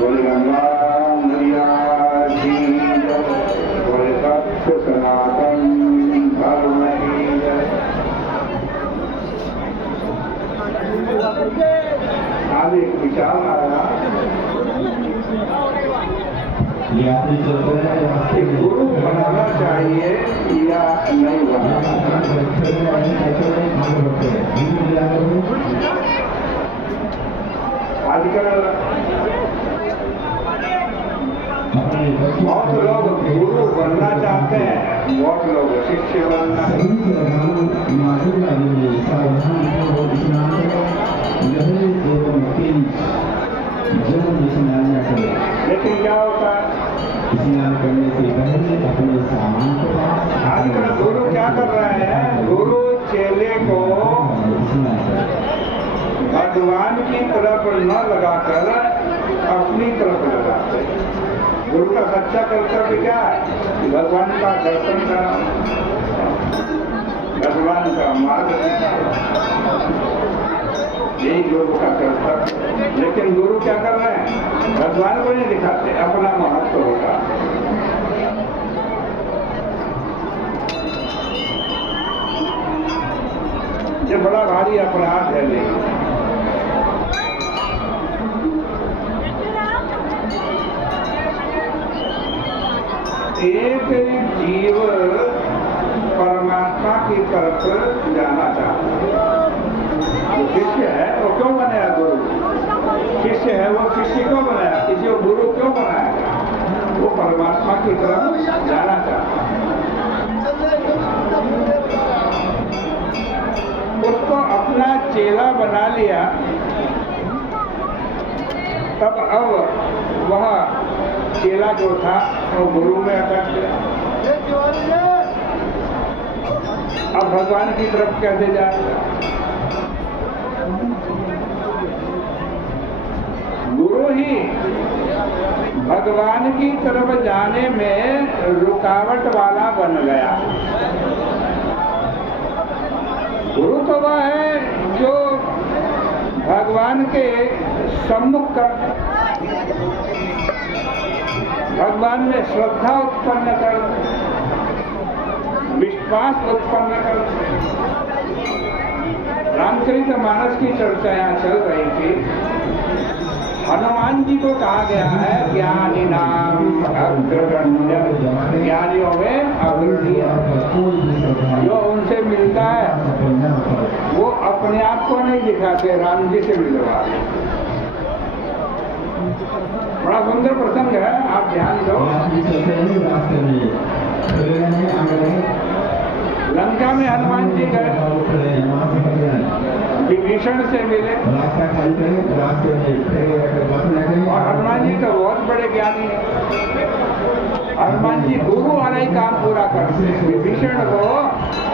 बोले गंगा मैया की जय, बोले सत्य सनातन धर्म की जय। आज एक विचार आया, गुरु बनाना चाहिए या नहीं बनाना आजकल बहुत लोग गुरु बनना चाहते हैं, बहुत लोग शिष्य बनना। लेकिन क्या होता है, आजकल गुरु क्या कर रहे हैं, गुरु चेले को भगवान की तरफ न लगाकर अपनी तरफ लगाते हैं। गुरु का सच्चा कर्तव्य क्या है? भगवान का दर्शन करना, भगवान का मार्ग दिखाना, यही गुरु का कर्तव्य। लेकिन गुरु क्या कर रहे हैं, भगवान को नहीं दिखाते, अपना महत्व होगा। ये बड़ा भारी अपराध है। लेकिन एक जीव परमात्मा की तरफ जाना चाहता है। जो शिष्य है वो क्यों बनाया गुरु? शिष्य है वो शिष्य क्यों बनाया? किसी को गुरु क्यों बनाया? वो परमात्मा की तरफ जाना चाहता है। उसको अपना चेला बना लिया, तब अब वह चेला जो था वो गुरु में अटक गया। अब भगवान की तरफ कैसे जाएगा? गुरु ही भगवान की तरफ जाने में रुकावट वाला बन गया। गुरु तो वह है जो भगवान के सम्मुख कर, भगवान में श्रद्धा उत्पन्न कर, विश्वास उत्पन्न कर। रामचरितमानस की चर्चा यहाँ चल रही थी। हनुमान जी को कहा गया है ज्ञानी नाम अग्रगण्य, ज्ञानियों में अग्रणीय। जो उनसे मिलता है वो अपने आप को नहीं दिखाते, राम जी से मिलवाते। बड़ा सुंदर प्रसंग है, आप ध्यान दो। लंका में हनुमान जी गए, विभीषण से मिले, और हनुमान जी तो बहुत बड़े ज्ञानी हैं। हनुमान जी गुरु वाला ही काम पूरा करते हैं। विभीषण को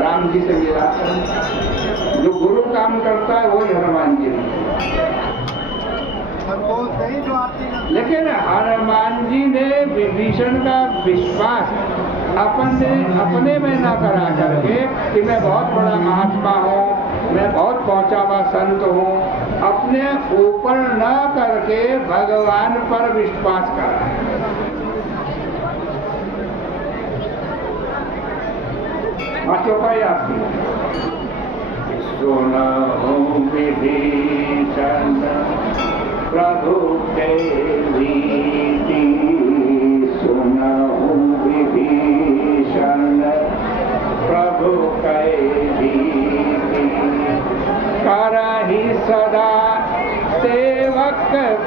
राम जी से मिला, जो गुरु काम करता है वही हनुमान जी है। लेकिन हनुमान जी ने विभीषण का विश्वास अपने में न करा करके कि मैं बहुत बड़ा महात्मा हूँ, मैं बहुत पहुँचा हुआ संत हूँ, अपने ऊपर न करके भगवान पर विश्वास करा। चौपाई आपकी सुनो विभीषण प्रभु के रीति, सुनो विभीषण प्रभु के रीति, करहि सदा सेवक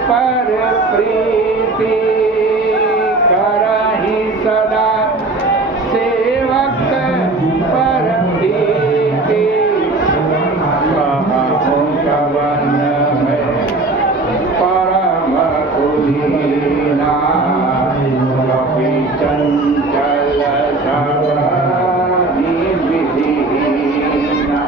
पर प्रीति, करहि सदा सेवक पर प्रीति। कवन है परम कुलीना, कपि चंचल सवारी विधिहीना।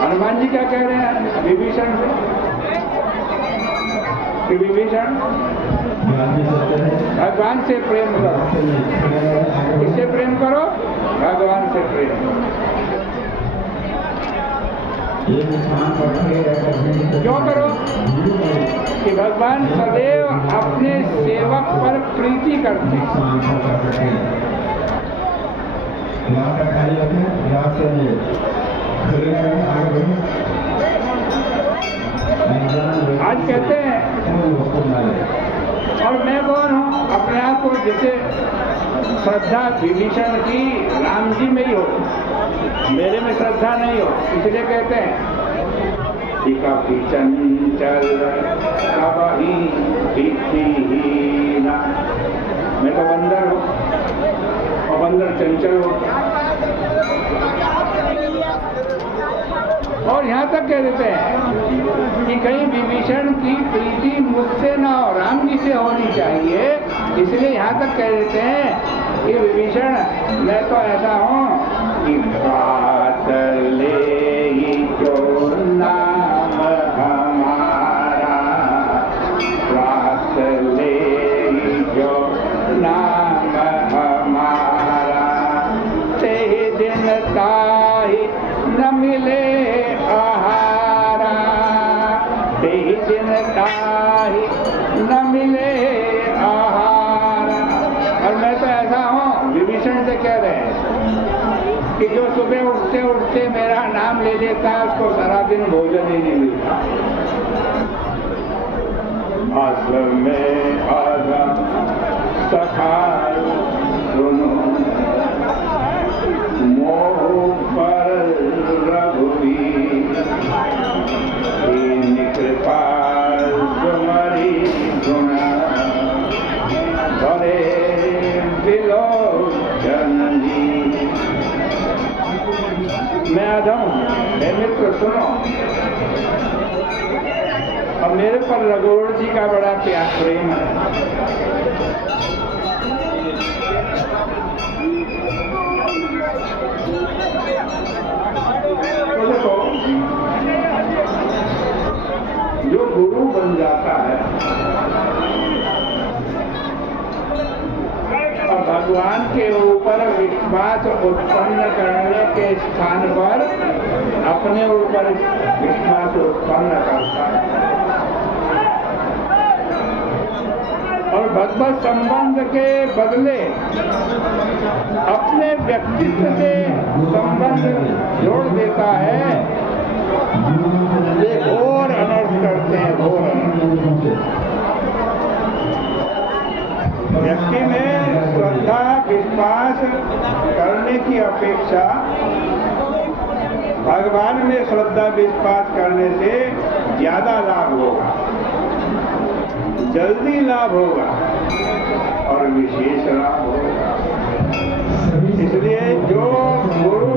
हनुमान जी क्या कह रहे हैं विभीषण से? कि विभीषण भगवान से प्रेम करो। किससे प्रेम करो? भगवान से प्रेम करो। क्यों करो? कि भगवान सदैव अपने सेवक पर प्रीति करते हैं। आज कहते हैं और मैं कौन हूँ? अपने आप को जैसे श्रद्धा विभीषण की राम जी में ही हो, मेरे में श्रद्धा नहीं हो, इसलिए कहते हैं कि काफी चंचल कभी भीतिहीन। मैं तो बंदर हूँ और बंदर चंचल हो। और यहाँ तक कह देते हैं कि कहीं विभीषण की प्रीति मुझसे ना हो, राम जी से होनी चाहिए। इसलिए यहाँ तक कह देते हैं कि विभीषण मैं तो ऐसा हूँ कि बात ले जो नाम हमारा, बात ले जो नाम हमारा, ते दिन ताहि न मिले आहारा, ते दिन ताहि न मिले आहारा। और मैं तो ऐसा हूँ, विभीषण से कह रहे हैं कि जो सुबह उठते उठते मेरा नाम ले लेता है उसको सारा दिन भोजन ही नहीं मिलता। आश्रम में आजा सखा सुनो, मोह पर रघुवीर, कृपा सुमरी गुणा, भरे विलोचन जी। मैं अधम, हे मित्र सुनो, अब मेरे पर रघुवर जी का बड़ा प्रेम है। तो जो गुरु बन जाता है और भगवान के ऊपर विश्वास उत्पन्न करने के स्थान पर अपने ऊपर विश्वास उत्पन्न करता है और भगवत संबंध के बदले अपने व्यक्तित्व से संबंध जोड़ देता है, ये घोर अनर्थ करते हैं, घोर अनर्थ। व्यक्ति में श्रद्धा विश्वास करने की अपेक्षा भगवान में श्रद्धा विश्वास करने से ज्यादा लाभ होगा, जल्दी लाभ होगा और विशेष लाभ होगा। इसलिए जो गुरु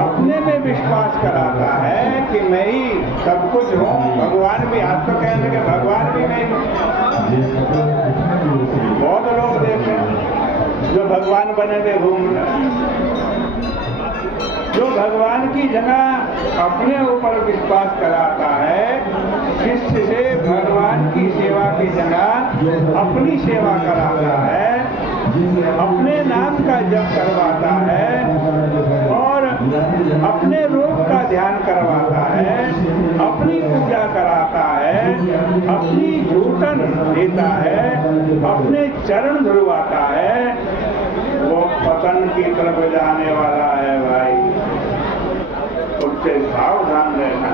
अपने में विश्वास कराता है कि मैं ही सब कुछ हूँ, भगवान भी, आप तो कहने लगे भगवान भी नहीं। बहुत लोग देखे जो भगवान बने हुए घूम रहे, जो भगवान की जगह अपने ऊपर विश्वास कराता है, शिष्य से भगवान की सेवा की जगह अपनी सेवा कराता है, अपने नाम का जप करवाता है और अपने रूप का ध्यान करवाता है, अपनी पूजा कराता है, अपनी झूठन देता है, अपने चरण धुलवाता है, वो पतन की तरफ जाने वाला है भाई, उससे सावधान रहना।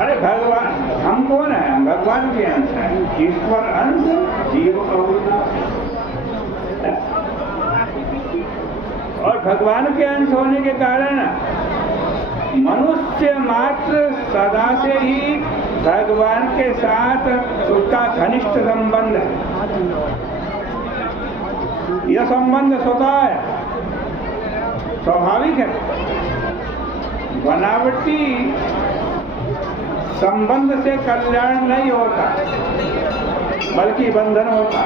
अरे भगवान, हम कौन है? हम भगवान के अंश हैं, ईश्वर अंश जीव अवतार। और भगवान के अंश होने के कारण मनुष्य मात्र सदा से ही भगवान के साथ उसका घनिष्ठ संबंध है। यह संबंध स्वतः है, स्वाभाविक है। बनावटी संबंध से कल्याण नहीं होता, बल्कि बंधन होता,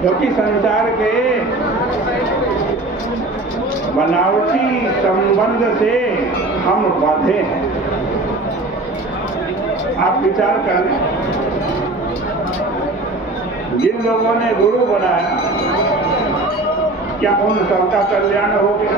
क्योंकि संसार के बनावटी संबंध से हम बांधे हैं। आप विचार कर लें, जिन लोगों ने गुरु बनाया क्या उन सबका कल्याण हो गया?